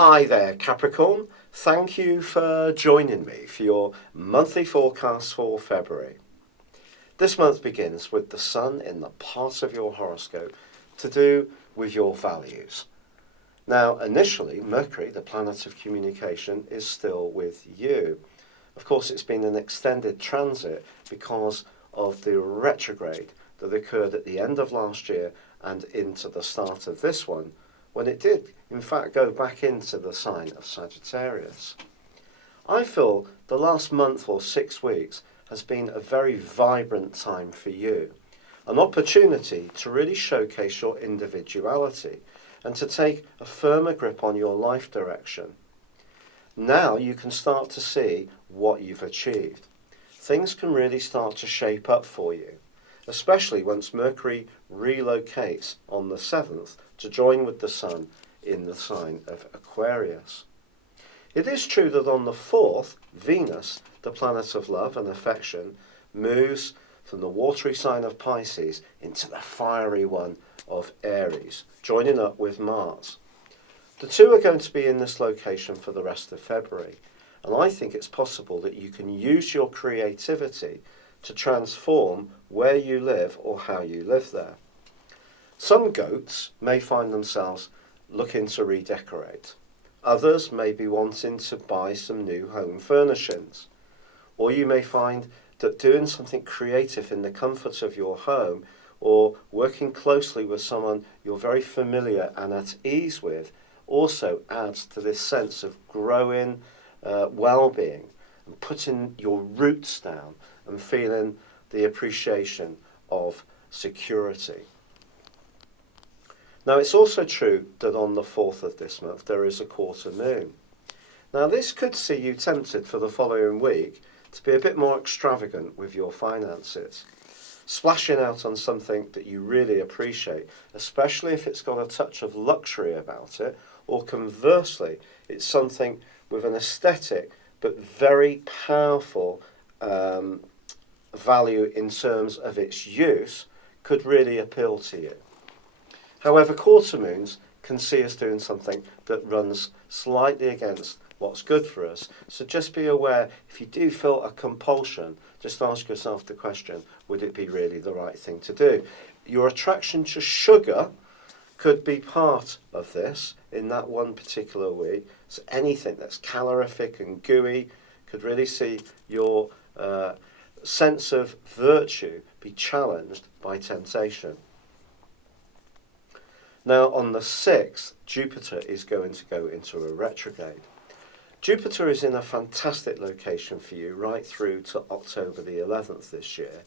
Hi there, Capricorn. Thank you for joining me for your monthly forecast for February. This month begins with the Sun in the part of your horoscope to do with your values. Now, initially, Mercury, the planet of communication, is still with you. Of course, it's been an extended transit because of the retrograde that occurred at the end of last year and into the start of this one, when it did, in fact, go back into the sign of Sagittarius. I feel the last month or 6 weeks has been a very vibrant time for you, an opportunity to really showcase your individuality and to take a firmer grip on your life direction. Now you can start to see what you've achieved. Things can really start to shape up for you, especially once Mercury relocates on the 7th to join with the Sun in the sign of Aquarius. It is true that on the 4th, Venus, the planet of love and affection, moves from the watery sign of Pisces into the fiery one of Aries, joining up with Mars. The two are going to be in this location for the rest of February, and I think it's possible that you can use your creativity to transform where you live or how you live there. Some goats may find themselves looking to redecorate. Others may be wanting to buy some new home furnishings. Or you may find that doing something creative in the comfort of your home or working closely with someone you're very familiar and at ease with also adds to this sense of growing well-being and putting your roots down and feeling the appreciation of security. Now, it's also true that on the 4th of this month there is a quarter moon. Now, this could see you tempted for the following week to be a bit more extravagant with your finances, splashing out on something that you really appreciate, especially if it's got a touch of luxury about it, or conversely, it's something with an aesthetic but very powerful value in terms of its use, could really appeal to you. However, quarter moons can see us doing something that runs slightly against what's good for us. So just be aware, if you do feel a compulsion, just ask yourself the question, would it be really the right thing to do? Your attraction to sugar could be part of this in that one particular week. So anything that's calorific and gooey could really see your sense of virtue be challenged by temptation. Now, on the 6th, Jupiter is going to go into a retrograde. Jupiter is in a fantastic location for you right through to October the 11th this year.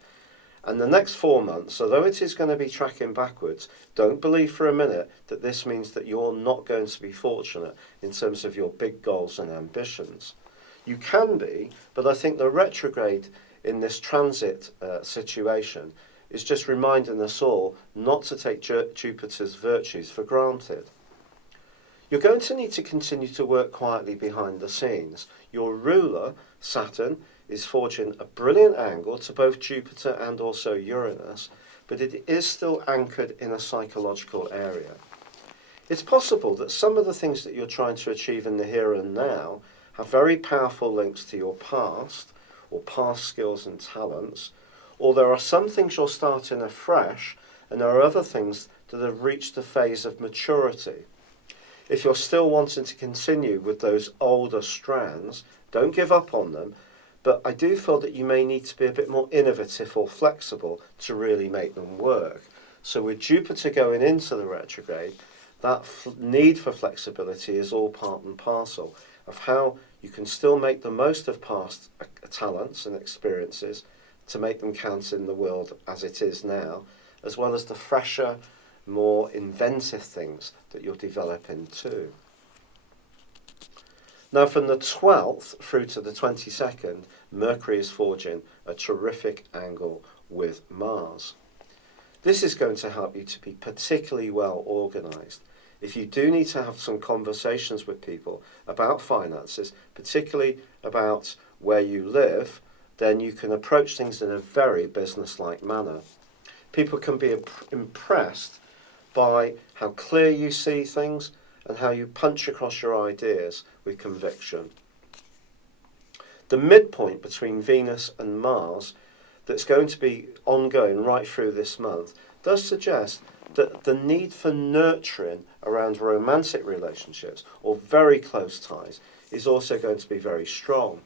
And the next 4 months, although it is going to be tracking backwards, don't believe for a minute that this means that you're not going to be fortunate in terms of your big goals and ambitions. You can be, but I think the retrograde in this transit situation is just reminding us all not to take Jupiter's virtues for granted. You're going to need to continue to work quietly behind the scenes. Your ruler, Saturn, is forging a brilliant angle to both Jupiter and also Uranus, but it is still anchored in a psychological area. It's possible that some of the things that you're trying to achieve in the here and now have very powerful links to your past or past skills and talents, or there are some things you're starting afresh and there are other things that have reached a phase of maturity. If you're still wanting to continue with those older strands, don't give up on them, but I do feel that you may need to be a bit more innovative or flexible to really make them work. So with Jupiter going into the retrograde, that need for flexibility is all part and parcel of how you can still make the most of past talents and experiences to make them count in the world as it is now, as well as the fresher, more inventive things that you're developing too. Now, from the 12th through to the 22nd, Mercury is forging a terrific angle with Mars. This is going to help you to be particularly well organised. If you do need to have some conversations with people about finances, particularly about where you live, then you can approach things in a very business-like manner. People can be impressed by how clear you see things, and how you punch across your ideas with conviction. The midpoint between Venus and Mars that's going to be ongoing right through this month does suggest that the need for nurturing around romantic relationships or very close ties is also going to be very strong.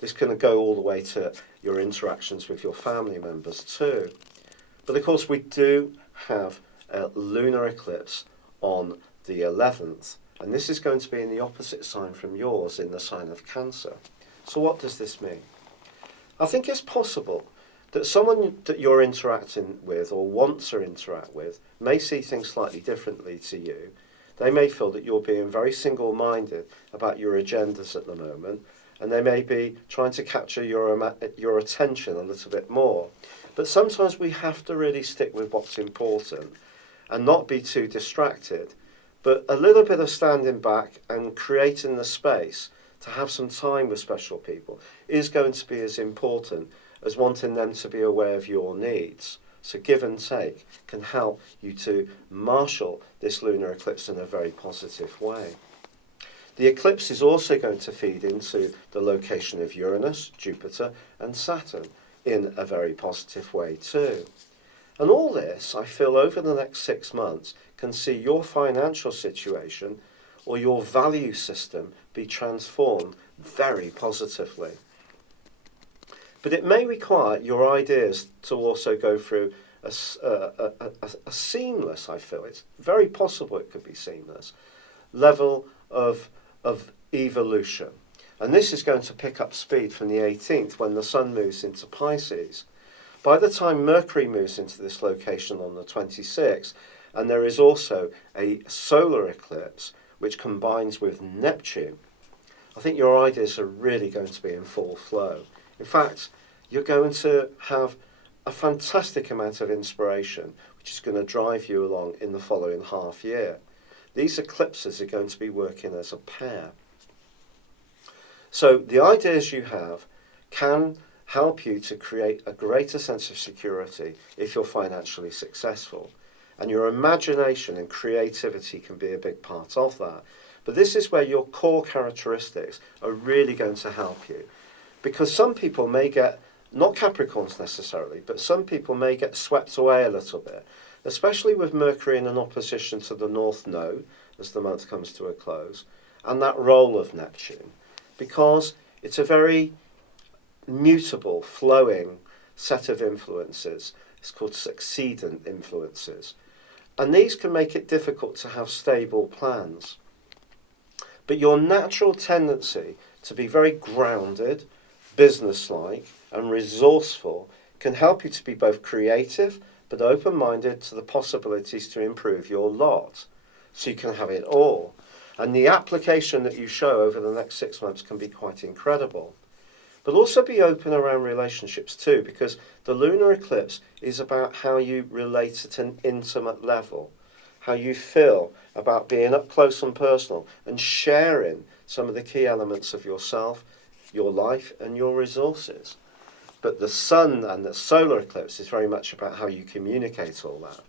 This can go all the way to your interactions with your family members too. But of course we do have a lunar eclipse on the 11th, and this is going to be in the opposite sign from yours, in the sign of Cancer. So what does this mean? I think it's possible that someone that you're interacting with or want to interact with may see things slightly differently to you. They may feel that you're being very single-minded about your agendas at the moment, and they may be trying to capture your attention a little bit more. But sometimes we have to really stick with what's important and not be too distracted. But a little bit of standing back and creating the space to have some time with special people is going to be as important as wanting them to be aware of your needs. So give and take can help you to marshal this lunar eclipse in a very positive way. The eclipse is also going to feed into the location of Uranus, Jupiter and Saturn in a very positive way too. And all this, I feel, over the next 6 months can see your financial situation or your value system be transformed very positively. But it may require your ideas to also go through a seamless, I feel, it's very possible it could be seamless, level of evolution. And this is going to pick up speed from the 18th when the Sun moves into Pisces. By the time Mercury moves into this location on the 26th, and there is also a solar eclipse which combines with Neptune, I think your ideas are really going to be in full flow. In fact, you're going to have a fantastic amount of inspiration which is going to drive you along in the following half year. These eclipses are going to be working as a pair. So the ideas you have can help you to create a greater sense of security if you're financially successful. And your imagination and creativity can be a big part of that. But this is where your core characteristics are really going to help you. Because some people may get, not Capricorns necessarily, but some people may get swept away a little bit, especially with Mercury in an opposition to the North Node as the month comes to a close, and that role of Neptune. Because it's a very mutable, flowing set of influences. It's called succedent influences. And these can make it difficult to have stable plans. But your natural tendency to be very grounded, businesslike, and resourceful can help you to be both creative but open-minded to the possibilities to improve your lot. So you can have it all. And the application that you show over the next 6 months can be quite incredible. But also be open around relationships too, because the lunar eclipse is about how you relate at an intimate level, how you feel about being up close and personal and sharing some of the key elements of yourself, your life and your resources. But the sun and the solar eclipse is very much about how you communicate all that.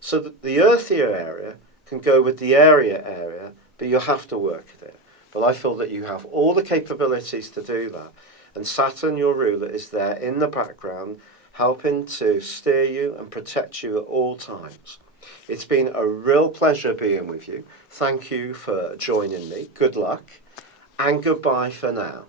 So that the earthier area can go with the area, but you'll have to work at it. But I feel that you have all the capabilities to do that. And Saturn, your ruler, is there in the background, helping to steer you and protect you at all times. It's been a real pleasure being with you. Thank you for joining me. Good luck, and goodbye for now.